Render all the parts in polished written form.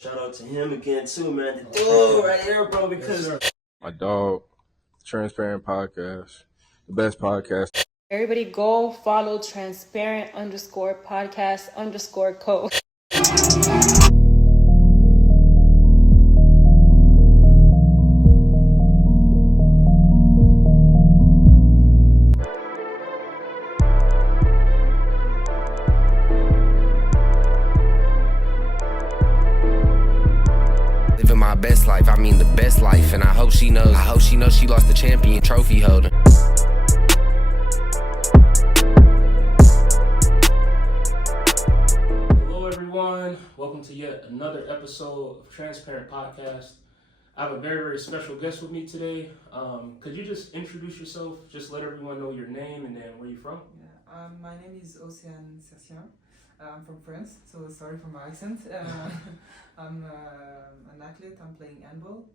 Shout out to him again too, man. Oh, right here, bro, because my dog, Transparent Podcast, the best podcast. Everybody go follow transparent_podcast_co. Living my best life, I mean the best life, and I hope she knows she lost the champion trophy holder. Hello everyone, welcome to yet another episode of Transparent Podcast. I have a very, very special guest with me today. Could you just introduce yourself, just let everyone know your name and then where you're from? Yeah, my name is Océane Sertien. I'm from France, so sorry for my accent. I'm an athlete. I'm playing handball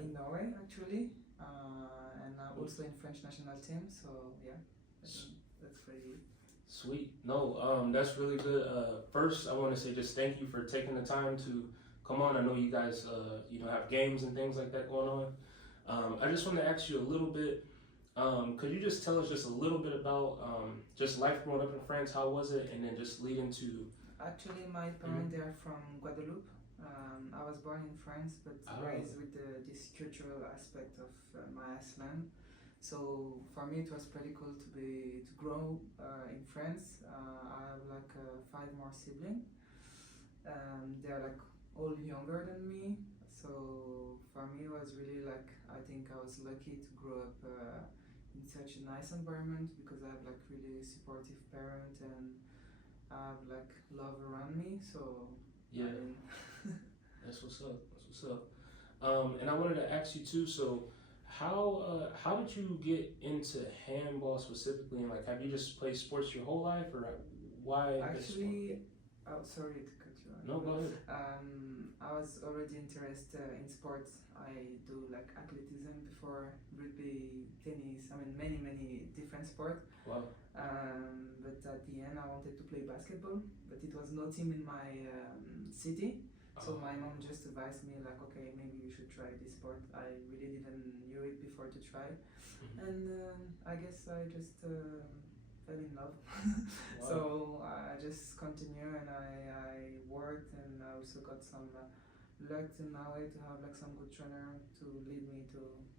in Norway, actually, and I'm also in French national team. So yeah, I think that's pretty sweet. No, that's really good. First, I want to say just thank you for taking the time to come on. I know you guys, have games and things like that going on. I just want to ask you a little bit. Could you just tell us just a little bit about just life growing up in France? How was it? And then just lead into... Actually, my parents, they are from Guadeloupe. I was born in France, but raised with this cultural aspect of my land. So for me, it was pretty cool to grow in France. I have like 5 more siblings. They are like all younger than me. So for me, it was really like, I think I was lucky to grow up in such a nice environment because I have like really supportive parents and I have like love around me. So yeah, that's what's up. And I wanted to ask you too. So how did you get into handball specifically? And like, have you just played sports your whole life, or why? Actually, sorry to cut you off. No, go ahead. I was already interested in sports. I do like athleticism before, rugby, tennis. I mean, many different sports. Wow. But at the end, I wanted to play basketball, but it was no team in my city. So my mom just advised me like, okay, maybe you should try this sport. I really didn't knew it before to try, and I guess I just fell in love. Wow. So I just continue and I worked and I also got some luck in my way to have like some good trainer to lead me to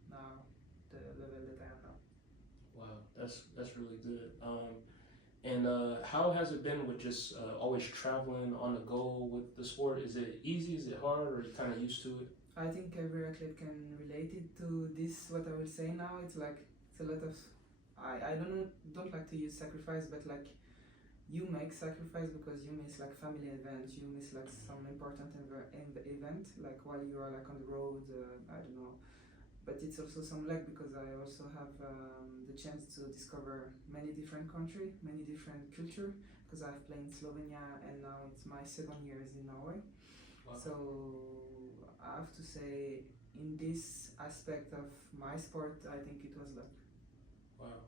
now the level that I am now. Wow, that's really good. And how has it been with just always traveling on the go with the sport? Is it easy? Is it hard? Or are you kind of used to it? I think every athlete can relate it to this. What I will say now, it's like it's a lot of. I don't like to use sacrifice, but like you make sacrifice because you miss like family events, you miss like some important event, like while you are like on the road. I don't know. But it's also some luck because I also have the chance to discover many different countries, many different culture. Because I've played in Slovenia and now it's my 2nd year in Norway. Wow. So I have to say, in this aspect of my sport, I think it was luck. Wow,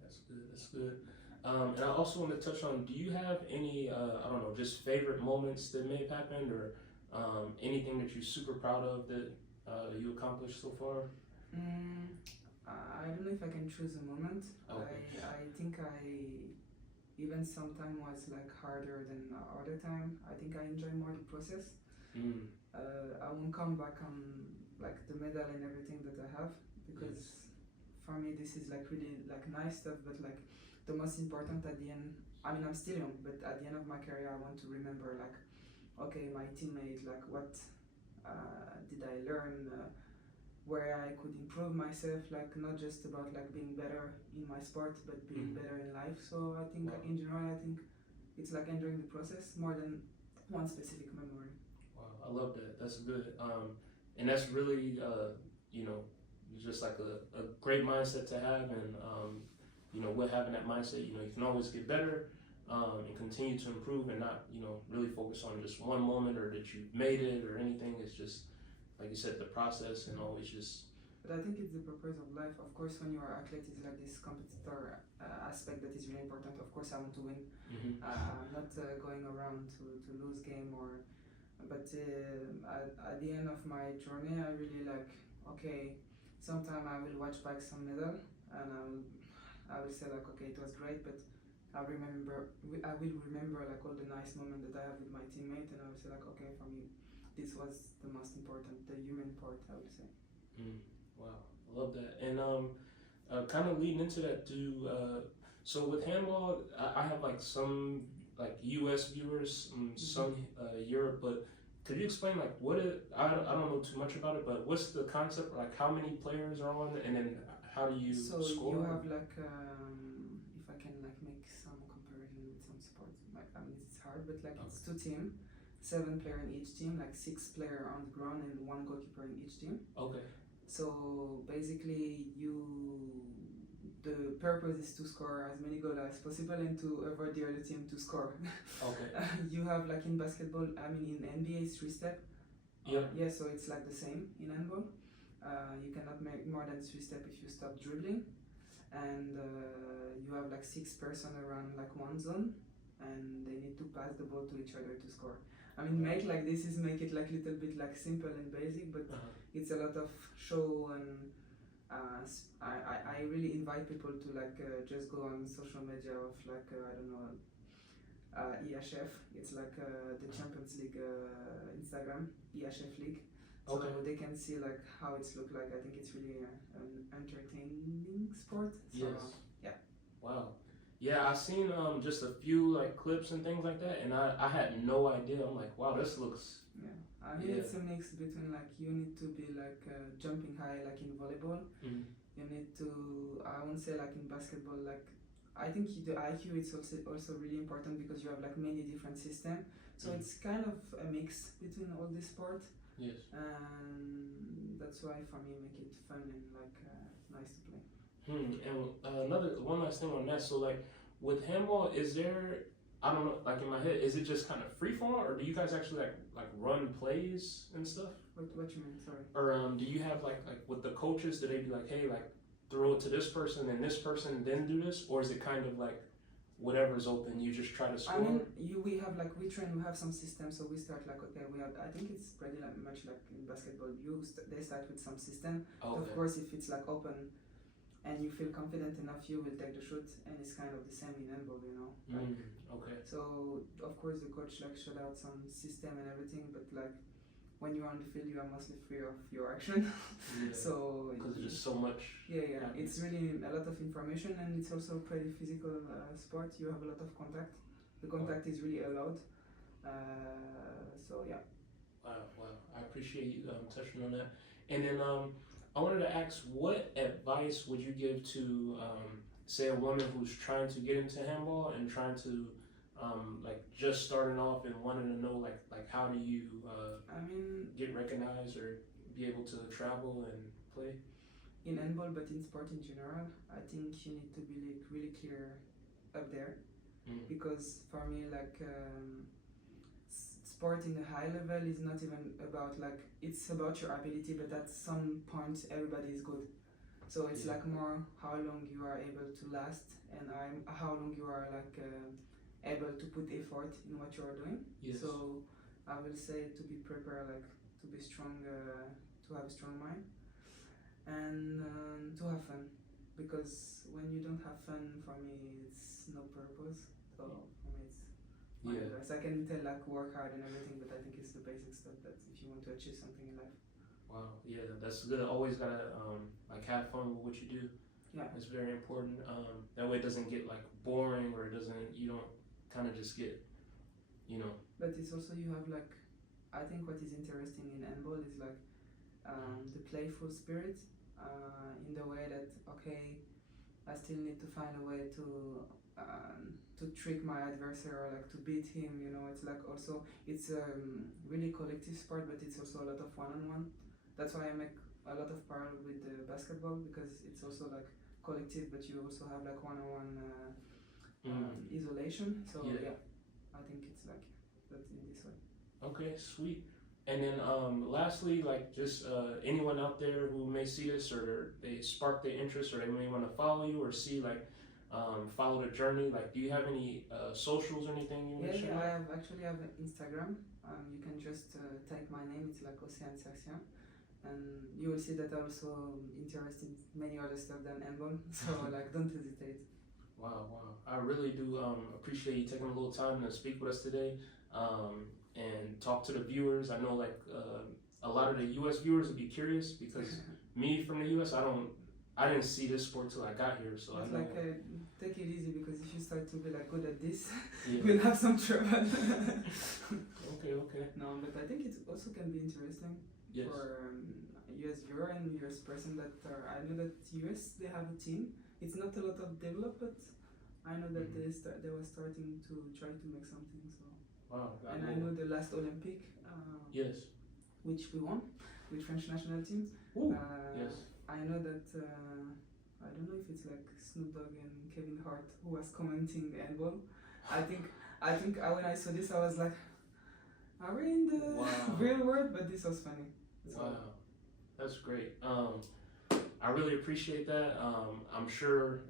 that's good. And I also want to touch on, do you have any, just favorite moments that may have happened or anything that you're super proud of that you accomplished so far? I don't know if I can choose a moment. Okay. I think even sometimes was like harder than other time. I think I enjoy more the process. I won't come back on like the medal and everything that I have because for me this is like really like nice stuff, but like the most important at the end, I mean I'm still young, but at the end of my career I want to remember like, okay, my teammate, like what did I learn, where I could improve myself, like not just about like being better in my sport, but being better in life. So I think in general, I think it's like enjoying the process more than one specific memory. Wow, I love that. That's good. And that's really, just like a great mindset to have. And, with having that mindset, you can always get better and continue to improve and not, really focus on just one moment or that you made it or anything. It's just, like you said, the process and always just... But I think it's the purpose of life. Of course, when you are athlete, it's like this competitor aspect that is really important. Of course, I want to win. I'm not going around to lose game or But at the end of my journey, I really like, okay, sometime I will watch back some medal and I will say like, okay, it was great, but I will remember like all the nice moments that I have with my teammate, and I will say like, okay, for me, this was the most important, the human part, I would say. Wow, I love that. And kind of leading into that too. So with handball, I have like some like U.S. viewers, some Europe, but could you explain like what it? I don't know too much about it, but what's the concept? Like how many players are on, and then how do you So score? you have like, if I can like make some comparison with some sports, like I mean it's hard, but like it's 2 teams, 7 players in each team, like 6 players on the ground and 1 goalkeeper in each team. Okay. So basically, the purpose is to score as many goals as possible and to avoid the other team to score. Okay. You have like in basketball, I mean in NBA it's 3 steps. Yep. Yeah, so it's like the same in handball. You cannot make more than 3 steps if you stop dribbling, and you have like 6 person around like one zone, and they need to pass the ball to each other to score. I mean, make like this is make it like little bit like simple and basic, but it's a lot of show, and I really invite people to like just go on social media of like I don't know, EHF. It's like the Champions League Instagram EHF League. So they can see like how it's look like. I think it's really an entertaining sport. So, yes. Yeah. Wow. Yeah, I've seen just a few like clips and things like that, and I had no idea. I'm like, wow, this looks. Yeah, I mean it's a mix between like you need to be like jumping high like in volleyball. You need to, I won't say like in basketball, like I think the IQ is also really important because you have like many different systems. So it's kind of a mix between all this sport. Yes. And that's why for me make it fun and like nice to play. And one last thing on that. So like with handball, is there, I don't know, like in my head, is it just kind of free fall, or do you guys actually like run plays and stuff? What you mean? Sorry. Or do you have like with the coaches, do they be like, hey, like throw it to this person and this person and then do this, or is it kind of like whatever's open, you just try to score? I mean, we have like we have some systems, so we start like okay, we have. I think it's pretty like, much like in basketball. They start with some system. Okay. Of course, if it's like open, and you feel confident enough, you will take the shot, and it's kind of the same in handball, you know. Like, okay. So of course the coach like showed out some system and everything, but like when you're on the field, you are mostly free of your action. Yeah. So because there's just so much. Yeah. It's really a lot of information, and it's also a pretty physical sport. You have a lot of contact. The contact is really allowed. So yeah. Wow. I appreciate you touching on that. And then I wanted to ask, what advice would you give to, say, a woman who's trying to get into handball and trying to, like, just starting off and wanting to know, like how do you get recognized or be able to travel and play? In handball, but in sport in general, I think you need to be like really clear up there, because for me, like. Sport in the high level is not even about like, it's about your ability, but at some point everybody is good. So it's like more how long you are able to last, and how long you are like able to put effort in what you are doing. Yes. So I will say to be prepared, like to be strong, to have a strong mind, and to have fun, because when you don't have fun, for me it's no purpose. So for me it's advice. I can tell like work hard and everything, but I think it's the basic stuff that if you want to achieve something in life. Wow, yeah, that's good. Always gotta like have fun with what you do. Yeah, it's very important. That way it doesn't get like boring, or you don't kind of just get, you know. But it's also you have like, I think what is interesting in handball is like the playful spirit, in the way that okay, I still need to find a way to trick my adversary or like to beat him, you know. It's like also it's really collective sport, but it's also a lot of one-on-one. That's why I make a lot of parallel with the basketball, because it's also like collective, but you also have like one-on-one isolation. So yeah, I think it's like that in this way. Okay, sweet. And then lastly, like just anyone out there who may see this, or they spark their interest, or they may want to follow you or see like follow the journey. Like, do you have any socials or anything you want to share? I have an Instagram. You can just type my name. It's like Océane Sertien. And you will see that I'm also interested in many other stuff than handball. So like, don't hesitate. Wow. I really do appreciate you taking a little time to speak with us today and talk to the viewers. I know like a lot of the U.S. viewers would be curious because me from the U.S., I didn't see this sport till I got here. So it's I know. like take it easy because if you start to be like good at this, Yeah. we'll have some trouble. Okay. No, but I think it also can be interesting. Yes. For US viewer and US person that I know that US they have a team. It's not a lot of developed, but I know that they were starting to try to make something. So Wow. and I know the last Olympic, Yes. which we won with French national team. Ooh, yes. I know that I don't know if it's like Snoop Dogg and Kevin Hart who was commenting handball. I think when I saw this I was like, are we in the real world? But this was funny. So. Wow, that's great. I really appreciate that. I'm sure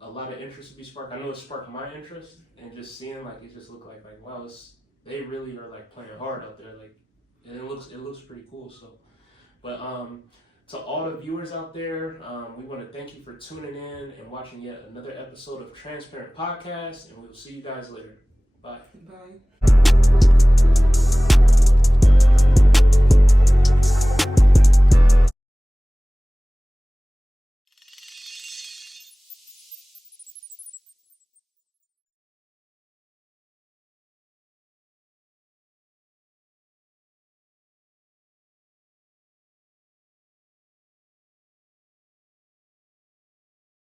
a lot of interest will be sparked. I know it sparked my interest, and just seeing like it just looked like wow, they really are like playing hard out there. Like, and it looks pretty cool. So, but to all the viewers out there, we want to thank you for tuning in and watching yet another episode of Transparent Podcast, and we will see you guys later. Bye. Bye.